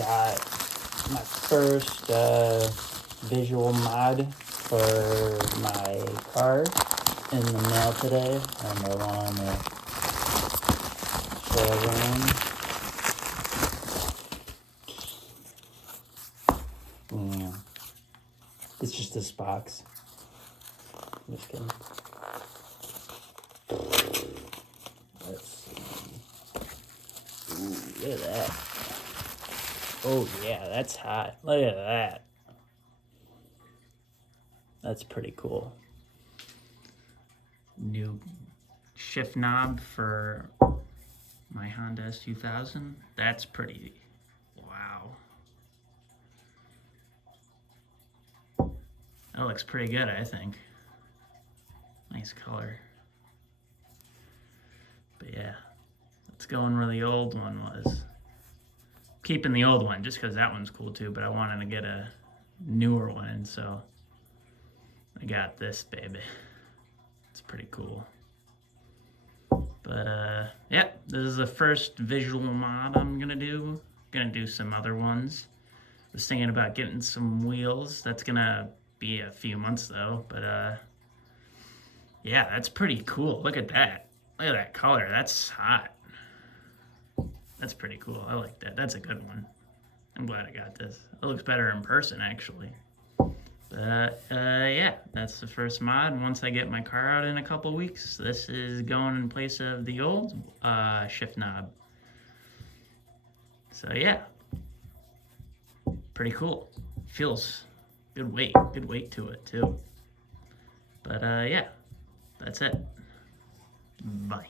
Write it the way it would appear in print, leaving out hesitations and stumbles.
got my first visual mod for my car in the mail today, and I want to show everyone. Yeah. It's just this box. I'm just kidding. Let's see. Ooh, look at that. Oh yeah, that's hot. Look at that. That's pretty cool. New shift knob for my Honda S2000. That's pretty, wow. That looks pretty good, I think. Nice color. But yeah, let's go in where the old one was. Keeping the old one just because that one's cool too, but I wanted to get a newer one, so I got this baby. It's pretty cool. But yeah, this is the first visual mod I'm gonna do. Gonna do some other ones. Was thinking about getting some wheels. That's gonna be a few months though, but yeah, that's pretty cool. Look at that. Look at that color. That's hot. That's pretty cool. I like that. That's a good one. I'm glad I got this. It looks better in person, actually. But yeah, that's the first mod. Once I get my car out in a couple weeks, this is going in place of the old shift knob. So yeah, pretty cool. Feels good weight to it too. But yeah, that's it. Bye.